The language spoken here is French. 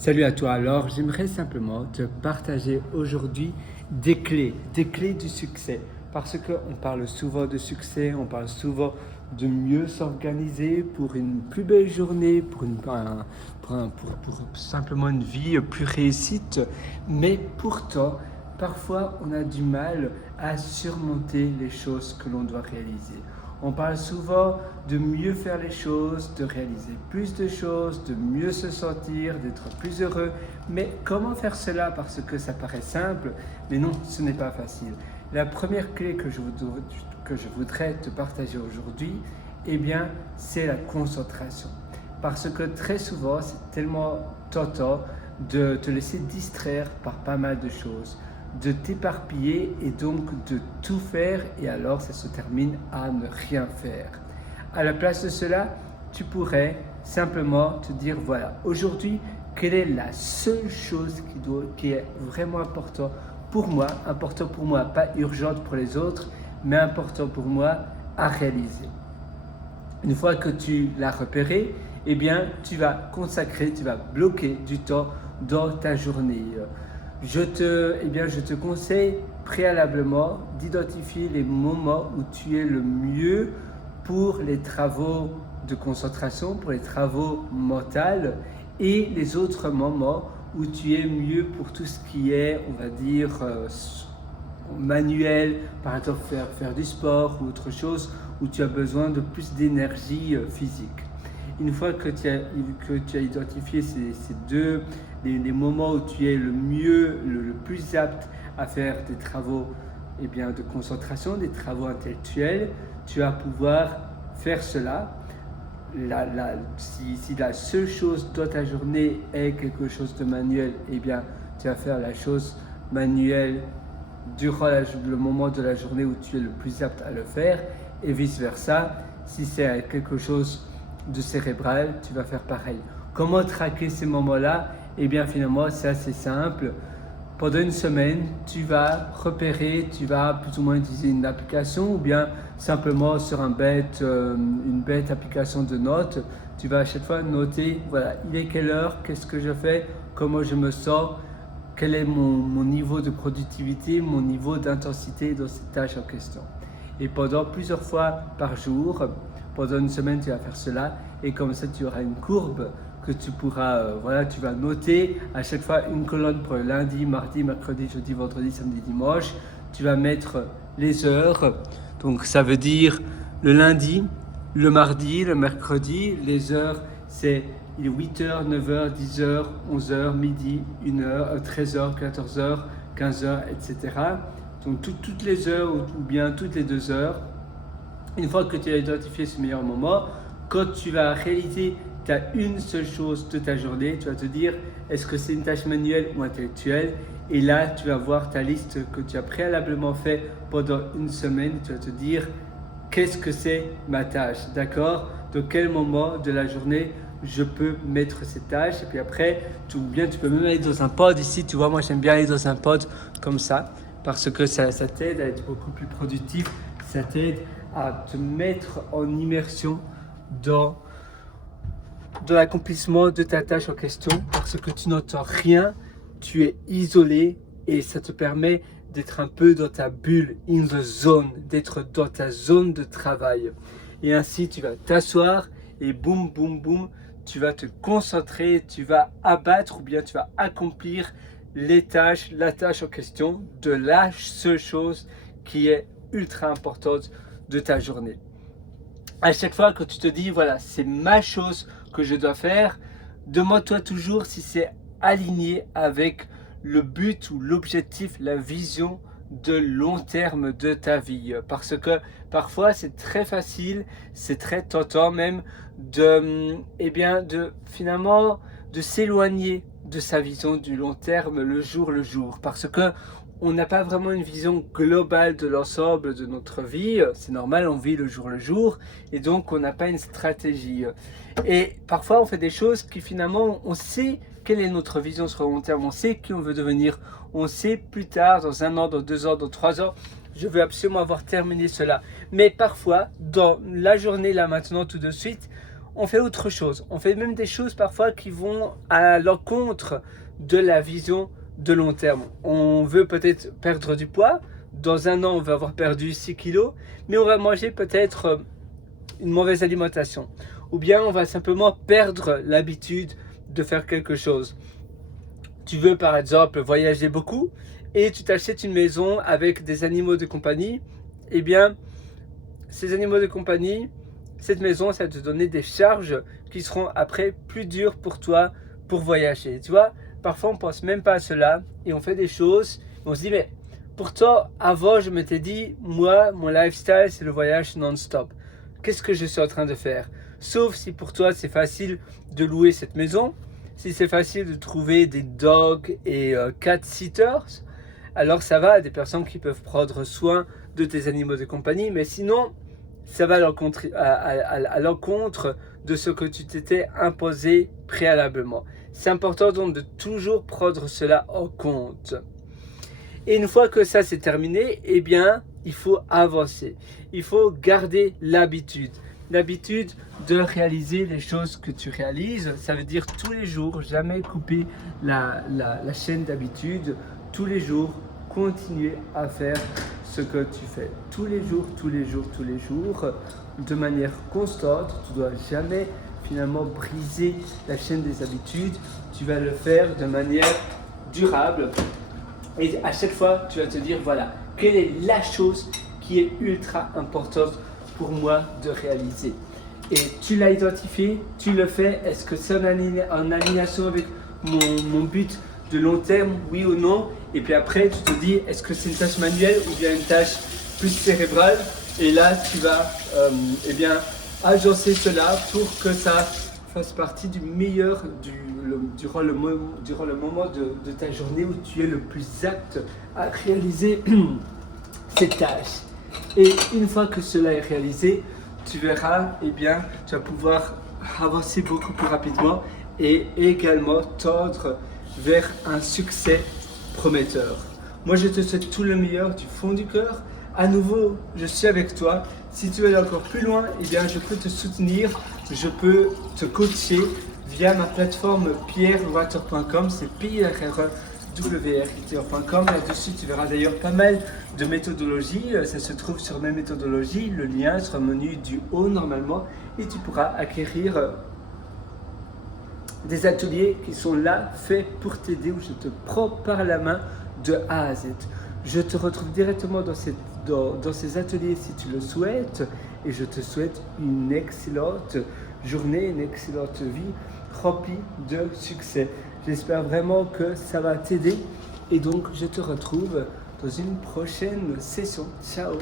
Salut à toi. Alors, j'aimerais simplement te partager aujourd'hui des clés du succès. Parce qu'on parle souvent de succès, on parle souvent de mieux s'organiser pour une plus belle journée, pour simplement une vie plus réussite. Mais pourtant, parfois, on a du mal à surmonter les choses que l'on doit réaliser. On parle souvent de mieux faire les choses, de réaliser plus de choses, de mieux se sentir, d'être plus heureux. Mais comment faire cela? Parce que ça paraît simple, mais non, ce n'est pas facile. La première clé que je voudrais te partager aujourd'hui, eh bien, c'est la concentration. Parce que très souvent, c'est tellement tentant de te laisser distraire par pas mal de choses, de t'éparpiller et donc de tout faire, et alors ça se termine à ne rien faire. À la place de cela, tu pourrais simplement te dire, voilà, aujourd'hui, quelle est la seule chose qui est vraiment importante pour moi, pas urgente pour les autres, mais important pour moi à réaliser. Une fois que tu l'as repéré, eh bien, tu vas bloquer du temps dans ta journée. Je te conseille préalablement d'identifier les moments où tu es le mieux pour les travaux de concentration, pour les travaux mentaux, et les autres moments où tu es mieux pour tout ce qui est, on va dire, manuel, par exemple faire du sport ou autre chose, où tu as besoin de plus d'énergie physique. Une fois que tu as identifié les moments où tu es le mieux, le plus apte à faire des travaux de concentration, des travaux intellectuels, tu vas pouvoir faire cela. Si la seule chose dans ta journée est quelque chose de manuel, eh bien, tu vas faire la chose manuelle durant le moment de la journée où tu es le plus apte à le faire, et vice versa. Si c'est quelque chose de cérébral, tu vas faire pareil. Comment traquer ces moments-là? Eh bien, finalement, c'est assez simple. Pendant une semaine, tu vas repérer, tu vas plus ou moins utiliser une application ou bien simplement sur une bête application de notes. Tu vas à chaque fois noter, voilà, il est quelle heure, qu'est-ce que je fais, comment je me sens, quel est mon niveau de productivité, mon niveau d'intensité dans cette tâche en question. Et pendant plusieurs fois par jour, pendant une semaine, tu vas faire cela, et comme ça, tu auras une courbe que tu pourras, tu vas noter à chaque fois une colonne pour le lundi, mardi, mercredi, jeudi, vendredi, samedi, dimanche. Tu vas mettre les heures, donc ça veut dire le lundi, le mardi, le mercredi. Les heures, c'est 8h, 9h, 10h, 11h, midi, 1h, 13h, 14h, 15h, etc. Donc toutes les heures ou bien toutes les 2 heures. Une fois que tu as identifié ce meilleur moment, quand tu vas réaliser tu as une seule chose de ta journée, tu vas te dire est-ce que c'est une tâche manuelle ou intellectuelle, et là tu vas voir ta liste que tu as préalablement fait pendant une semaine. Tu vas te dire qu'est-ce que c'est ma tâche, d'accord, dans quel moment de la journée je peux mettre cette tâche. Et puis après tu peux même aller dans un pod ici, tu vois, moi j'aime bien aller dans un pod comme ça parce que ça t'aide à être beaucoup plus productif, ça t'aide à te mettre en immersion dans l'accomplissement de ta tâche en question, parce que tu n'entends rien, tu es isolé, et ça te permet d'être un peu dans ta bulle, in the zone, d'être dans ta zone de travail. Et ainsi tu vas t'asseoir et boum boum boum, tu vas te concentrer, tu vas abattre ou bien tu vas accomplir la tâche en question de la seule chose qui est ultra importante de ta journée. À chaque fois que tu te dis voilà, c'est ma chose que je dois faire, demande-toi toujours si c'est aligné avec le but ou l'objectif, la vision de long terme de ta vie. Parce que parfois c'est très facile, c'est très tentant même finalement de s'éloigner de sa vision du long terme le jour, parce que on n'a pas vraiment une vision globale de l'ensemble de notre vie. C'est normal, on vit le jour, et donc on n'a pas une stratégie. Et parfois on fait des choses qui finalement, on sait quelle est notre vision sur le long terme, on sait qui on veut devenir, on sait plus tard, dans 1 an, dans 2 ans, dans 3 ans, je veux absolument avoir terminé cela. Mais parfois, dans la journée, là maintenant, tout de suite, on fait autre chose. On fait même des choses parfois qui vont à l'encontre de la vision de long terme. On veut peut-être perdre du poids. Dans un an, on va avoir perdu 6 kilos, mais on va manger peut-être une mauvaise alimentation. Ou bien on va simplement perdre l'habitude de faire quelque chose. Tu veux par exemple voyager beaucoup et tu t'achètes une maison avec des animaux de compagnie. Eh bien, ces animaux de compagnie, cette maison, ça va te donner des charges qui seront après plus dures pour toi pour voyager. Tu vois, parfois on pense même pas à cela et on fait des choses. On se dit, mais pourtant, avant, je m'étais dit, moi, mon lifestyle, c'est le voyage non-stop. Qu'est-ce que je suis en train de faire? Sauf si pour toi, c'est facile de louer cette maison, si c'est facile de trouver des dog et cat sitters, alors ça va, des personnes qui peuvent prendre soin de tes animaux de compagnie, mais sinon, ça va à l'encontre de ce que tu t'étais imposé préalablement. C'est important donc de toujours prendre cela en compte. Et une fois que ça c'est terminé, eh bien, il faut avancer. Il faut garder l'habitude. L'habitude de réaliser les choses que tu réalises. Ça veut dire tous les jours, jamais couper la chaîne d'habitude. Tous les jours, continuer à faire ce que tu fais. Tous les jours, de manière constante. Tu ne dois jamais finalement briser la chaîne des habitudes. Tu vas le faire de manière durable. Et à chaque fois, tu vas te dire, voilà, quelle est la chose qui est ultra importante pour moi de réaliser. Et tu l'as identifié, tu le fais. Est-ce que c'est en alignation avec mon but de long terme, oui ou non? Et puis après, tu te dis, est-ce que c'est une tâche manuelle ou bien une tâche plus cérébrale? Et là, tu vas eh bien, agencer cela pour que ça fasse partie du meilleur durant le moment de ta journée où tu es le plus apte à réaliser cette tâche. Et une fois que cela est réalisé, tu verras, eh bien, tu vas pouvoir avancer beaucoup plus rapidement et également tendre vers un succès prometteur. Moi, je te souhaite tout le meilleur du fond du cœur. À nouveau, je suis avec toi. Si tu veux aller encore plus loin, eh bien, je peux te soutenir, je peux te coacher via ma plateforme pierrewater.com, c'est pierre-writer.com. Là-dessus, tu verras d'ailleurs pas mal de méthodologies. Ça se trouve sur mes méthodologies. Le lien sera au menu du haut normalement et tu pourras acquérir des ateliers qui sont là, faits pour t'aider, où je te prends par la main de A à Z. Je te retrouve directement dans ces ateliers si tu le souhaites et je te souhaite une excellente journée, une excellente vie remplie de succès. J'espère vraiment que ça va t'aider et donc je te retrouve dans une prochaine session. Ciao!